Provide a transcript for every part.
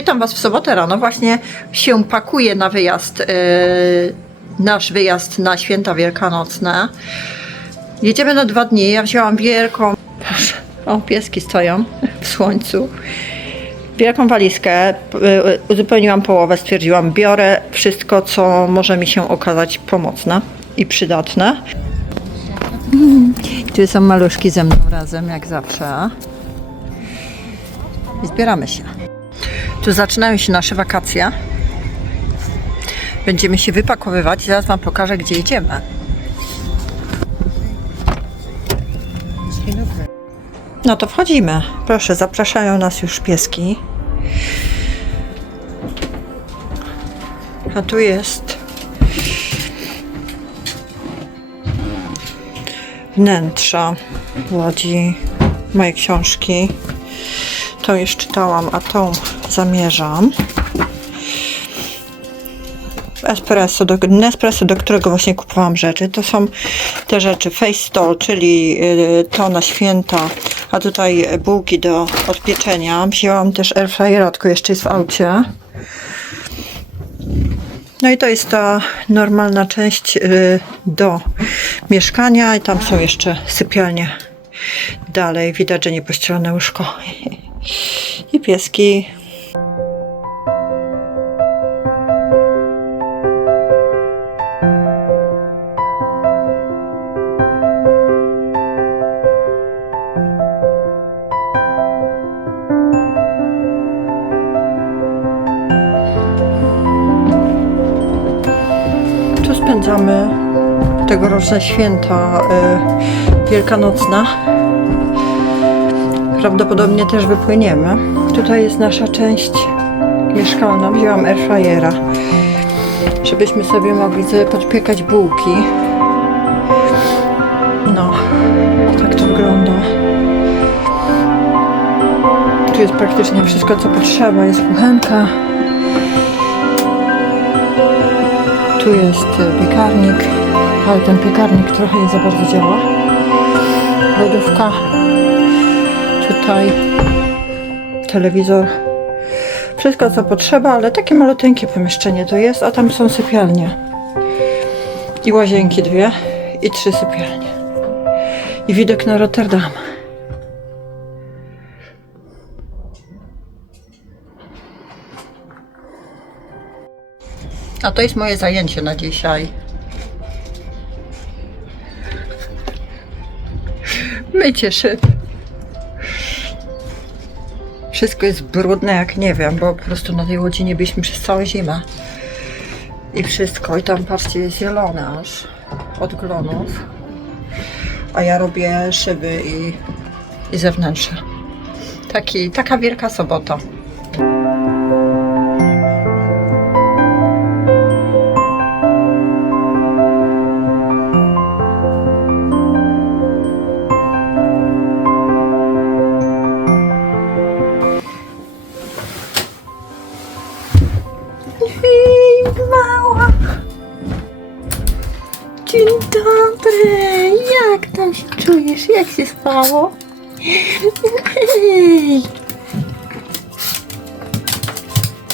Witam Was w sobotę rano. Właśnie się pakuję na wyjazd, e, nasz wyjazd na święta wielkanocne. Jedziemy na dwa dni. Ja wzięłam wielką. O, pieski stoją w słońcu. Wielką walizkę, e, uzupełniłam połowę, stwierdziłam, biorę wszystko, co może mi się okazać pomocne i przydatne. Tu są maluszki ze mną razem, jak zawsze. I zbieramy się. Tu zaczynają się nasze wakacje. Będziemy się wypakowywać. Zaraz Wam pokażę, gdzie jedziemy. No to wchodzimy. Proszę, zapraszają nas już pieski. A tu jest wnętrza Łodzi, moje książki. Tą już czytałam, a tą zamierzam. Espresso, do, Nespresso, do którego właśnie kupowałam rzeczy. To są te rzeczy Face Store, czyli y, to na święta, a tutaj bułki do odpieczenia. Wzięłam też airfryera, tylko jeszcze jest w aucie. No i to jest ta normalna część y, do mieszkania i tam są jeszcze sypialnie. Dalej widać, że nie pościelone łóżko. I pieski. Spędzamy tegoroczne święta y, wielkanocne. Prawdopodobnie też wypłyniemy. Tutaj jest nasza część mieszkalna. Wzięłam airfryera, żebyśmy sobie mogli sobie podpiekać bułki. No, tak to wygląda. Tu jest praktycznie wszystko, co potrzeba. Jest kuchenka. Tu jest e, piekarnik, ale ten piekarnik trochę nie za bardzo działa. Lodówka. Telewizor. Wszystko co potrzeba, ale takie maluteńkie pomieszczenie to jest, a tam są sypialnie. I łazienki dwie i trzy sypialnie. I widok na Rotterdam. A to jest moje zajęcie na dzisiaj. Mycie szyb. Wszystko jest brudne jak nie wiem, bo po prostu na tej łodzi nie byliśmy przez całą zimę. I wszystko. I tam patrzcie, jest zielone aż od glonów. A ja robię szyby i, i zewnętrze. Taki, taka wielka sobota. Hej.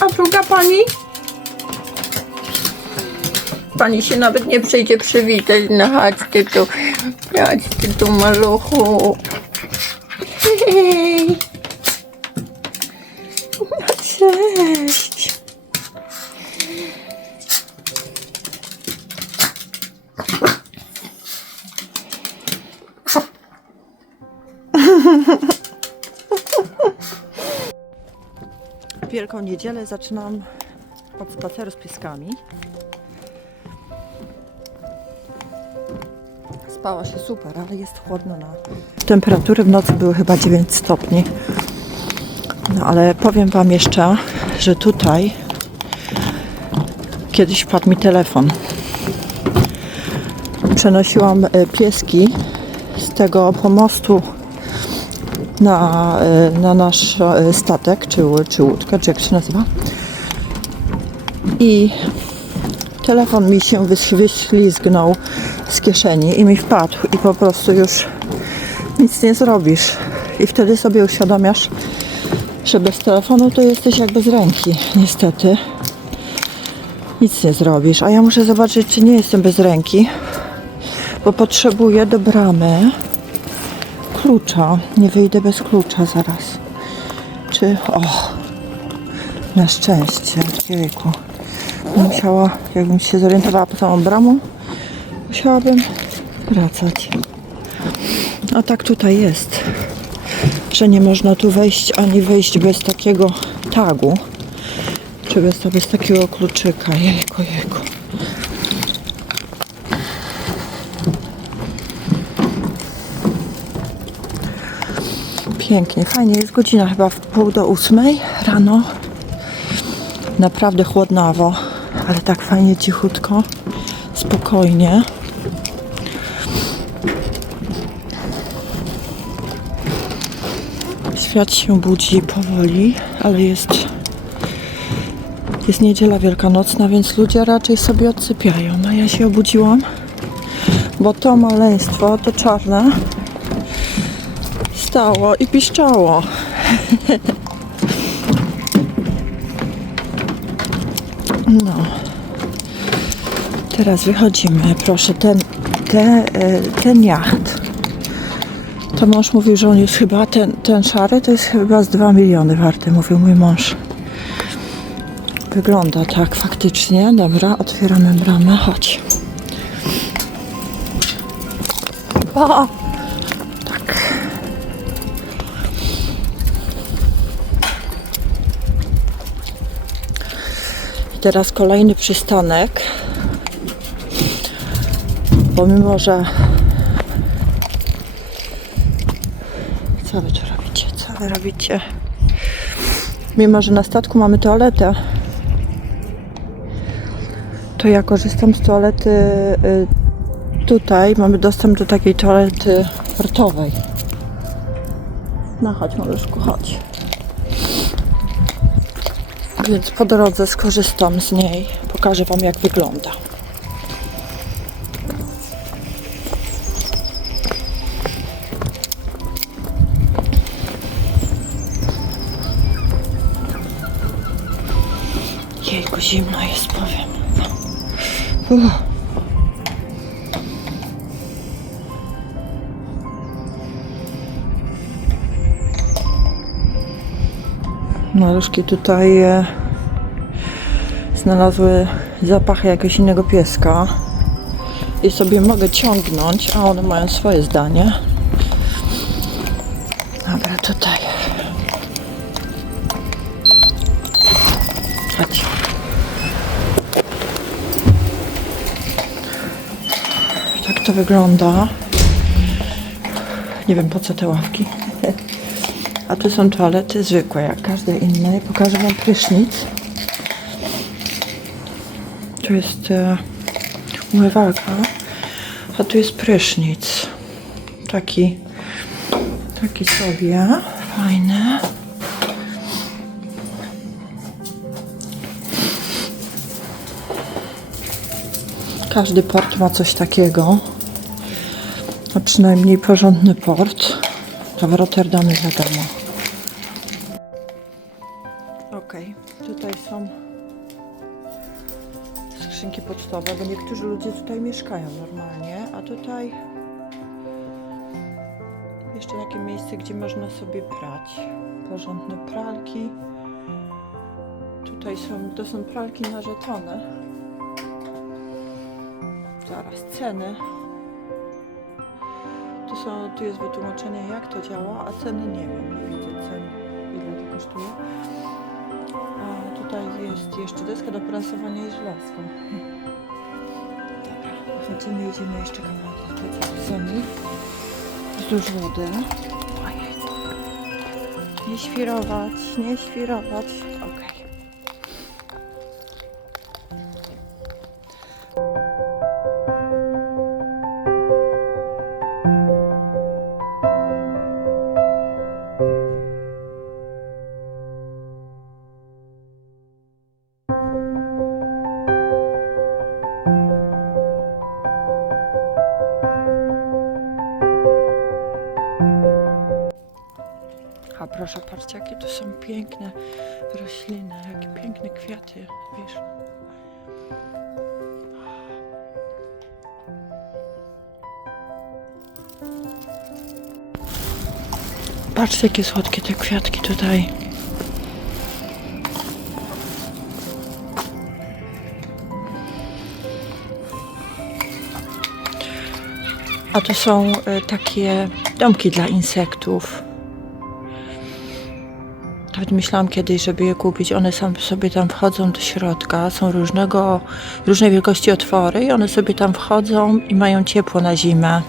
A druga pani? Pani się nawet nie przyjdzie przywitać. No chodź ty tu. Chodź ty tu, maluchu. Cześć. Wielką niedzielę zaczynam od spaceru z pieskami. Spała się super, ale jest chłodno na... Temperatury w nocy były chyba 9 stopni. No ale powiem Wam jeszcze, że tutaj kiedyś wpadł mi telefon. Przenosiłam e, pieski z tego pomostu na, e, na nasz e, statek, czy, czy łódkę, czy jak się nazywa. I telefon mi się wyś- wyślizgnął z kieszeni i mi wpadł i po prostu już nic nie zrobisz. I wtedy sobie uświadamiasz, że bez telefonu to jesteś jak bez ręki, niestety. Nic nie zrobisz. A ja muszę zobaczyć, czy nie jestem bez ręki, bo potrzebuję do bramy klucza. Nie wyjdę bez klucza zaraz. Czy. O! Na szczęście. Jejku. Musiała, jakbym się zorientowała po samą bramą, musiałabym wracać. A tak tutaj jest, że nie można tu wejść ani wyjść bez takiego tagu, czy bez, bez takiego kluczyka. Jejku, jejku. Pięknie, fajnie. Jest godzina chyba w pół do ósmej rano. Naprawdę chłodnawo, ale tak fajnie, cichutko, spokojnie. Świat się budzi powoli, ale jest, jest niedziela wielkanocna, więc ludzie raczej sobie odsypiają. A ja się obudziłam, bo to maleństwo, to czarne, i piszczało. No. Teraz wychodzimy. Proszę, ten, te, e, ten jacht. To mąż mówił, że on jest chyba, ten, ten szary to jest chyba z 2 miliony warty, mówił mój mąż. Wygląda tak faktycznie. Dobra, otwieramy bramę. Chodź. O! Teraz kolejny przystanek. Pomimo, że. Co wy tu robicie? Co wy robicie? Mimo, że na statku mamy toaletę, to ja korzystam z toalety y, tutaj. Mamy dostęp do takiej toalety portowej. No chodź, Maluszku, chodź. Więc po drodze skorzystam z niej. Pokażę Wam, jak wygląda. Jejku, zimno jest, powiem. Uff. Maluszki tutaj e, znalazły zapachy jakiegoś innego pieska i sobie mogę ciągnąć, a one mają swoje zdanie. Dobra, tutaj. Chodź. Tak to wygląda. Nie wiem po co te ławki. A tu są toalety zwykłe, jak każde inne. Pokażę Wam prysznic. Tu jest e, umywalka, a tu jest prysznic. Taki, taki sobie, fajny. Każdy port ma coś takiego. A przynajmniej porządny port. To w Rotterdamie wiadomo. Okej, tutaj są skrzynki pocztowe, bo niektórzy ludzie tutaj mieszkają normalnie, a tutaj jeszcze takie miejsce, gdzie można sobie prać. Porządne pralki. Tutaj są, to są pralki na żetony. Zaraz, ceny. Są, tu jest wytłumaczenie jak to działa, a ceny nie wiem, nie widzę cen, ile to kosztuje. A tutaj jest jeszcze deska do prasowania i żelazko. Dobra, wychodzimy, idziemy jeszcze kawałek do specjalizami. Wzdłuż wody. Nie świrować, nie świrować. Okej. A proszę, patrzcie, jakie tu są piękne rośliny, jakie piękne kwiaty, wiesz. Patrzcie, jakie słodkie te kwiatki tutaj. A to są e, takie domki dla insektów. Nawet myślałam kiedyś, żeby je kupić. One sam sobie tam wchodzą do środka. Są różnego, różnej wielkości otwory i one sobie tam wchodzą i mają ciepło na zimę.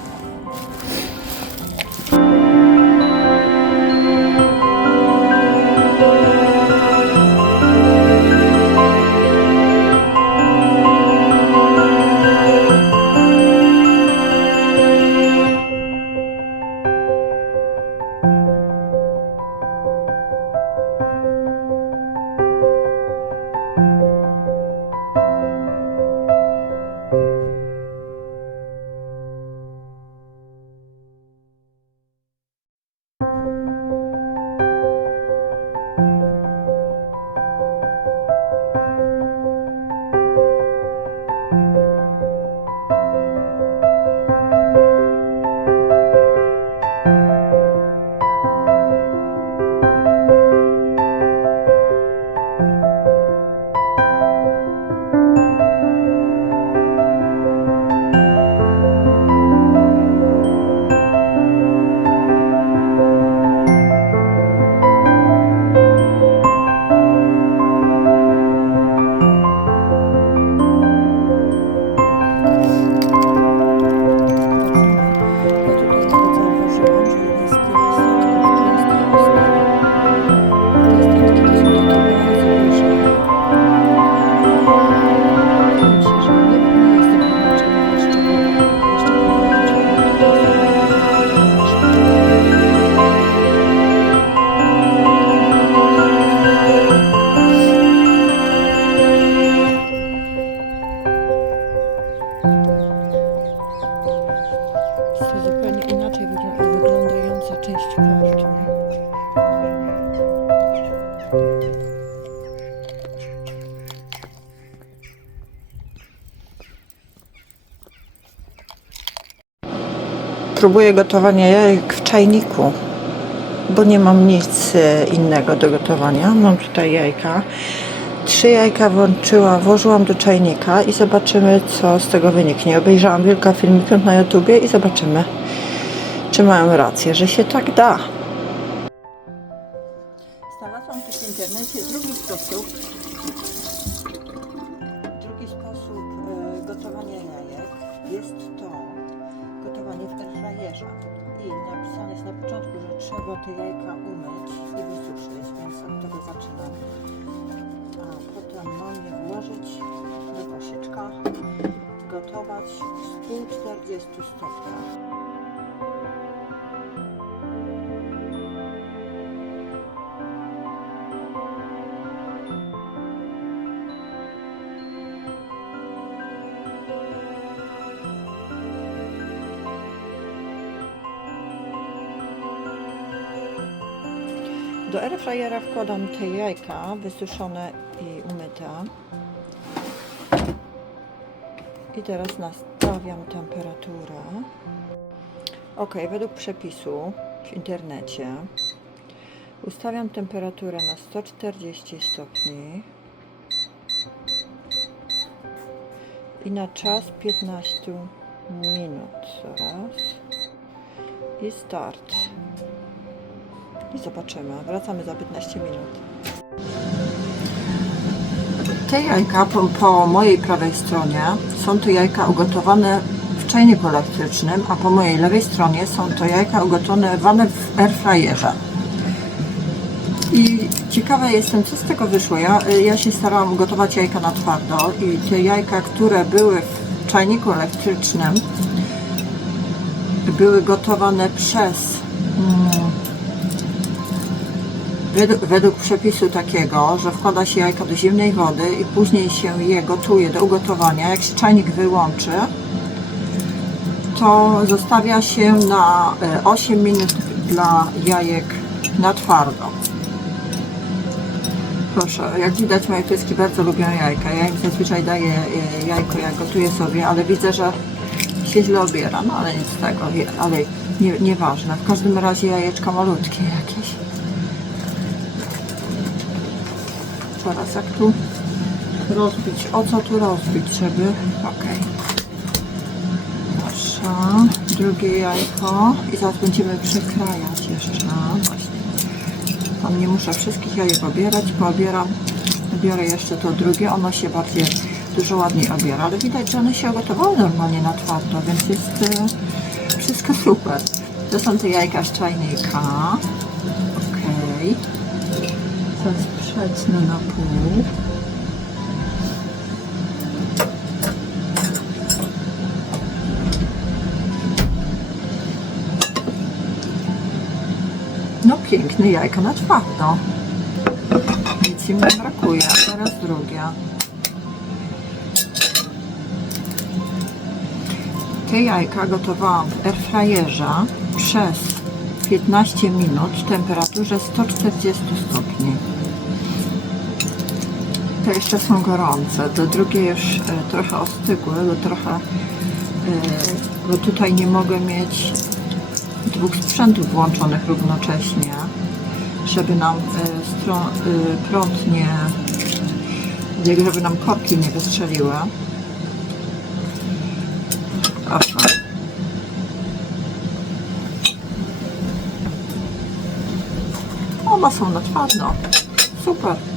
Próbuję gotowania jajek w czajniku, bo nie mam nic e, innego do gotowania. Mam tutaj jajka. Trzy jajka włączyła, włożyłam do czajnika i zobaczymy, co z tego wyniknie. Obejrzałam kilka filmików na YouTubie i zobaczymy, czy mają rację, że się tak da. Znalazłam też w internecie drugi sposób, I napisane jest na początku, że trzeba te jajka umyć i wysuszyć, więc od tego zaczynam. A potem mam je włożyć do koszyczka, gotować w 140 stopniach. Do airfryera wkładam te jajka wysuszone i umyte. I teraz nastawiam temperaturę. Ok, według przepisu w internecie ustawiam temperaturę na 140 stopni i na czas 15 minut. Zaraz. I start. I zobaczymy. Wracamy za 15 minut. Te jajka po, po mojej prawej stronie są to jajka ugotowane w czajniku elektrycznym, a po mojej lewej stronie są to jajka ugotowane w airfryerze. I ciekawa jestem, co z tego wyszło. Ja, ja się starałam ugotować jajka na twardo i te jajka, które były w czajniku elektrycznym, były gotowane przez mm, według, według przepisu takiego, że wkłada się jajka do zimnej wody i później się je gotuje do ugotowania. Jak się czajnik wyłączy, to zostawia się na e, 8 minut dla jajek na twardo. Proszę, jak widać moje pieski bardzo lubią jajka. Ja im zazwyczaj daję e, jajko, jak gotuję sobie, ale widzę, że się źle obiera. No ale nic z tego, ale nie, nieważne. W każdym razie jajeczka malutkie jakieś. Teraz jak tu rozbić, o co tu rozbić, żeby... Okej. Proszę, drugie jajko i zaraz będziemy przekrajać jeszcze. Tam nie muszę wszystkich jajek obierać, poobieram. Biorę jeszcze to drugie, ono się bardziej dużo ładniej obiera, ale widać, że one się gotowały normalnie na twardo, więc jest e, wszystko super. To są te jajka z czajnika. Okej. Teraz przetnę na pół. No piękne jajka na twardo. Nic im nie brakuje. A teraz drugie. Te jajka gotowałam w airfryerze przez 15 minut w temperaturze 140 stopni. Te jeszcze są gorące. Te drugie już e, trochę ostygły, bo trochę e, bo tutaj nie mogę mieć dwóch sprzętów włączonych równocześnie, żeby nam e, prąd nie, żeby nam korki nie wystrzeliły. Proszę. Oba są na twardo. Super.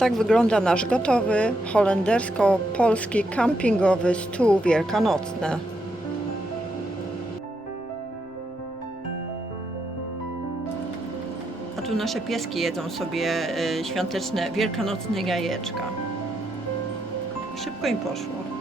Tak wygląda nasz gotowy holendersko-polski kampingowy stół wielkanocny. A tu nasze pieski jedzą sobie e, świąteczne wielkanocne jajeczka. Szybko im poszło.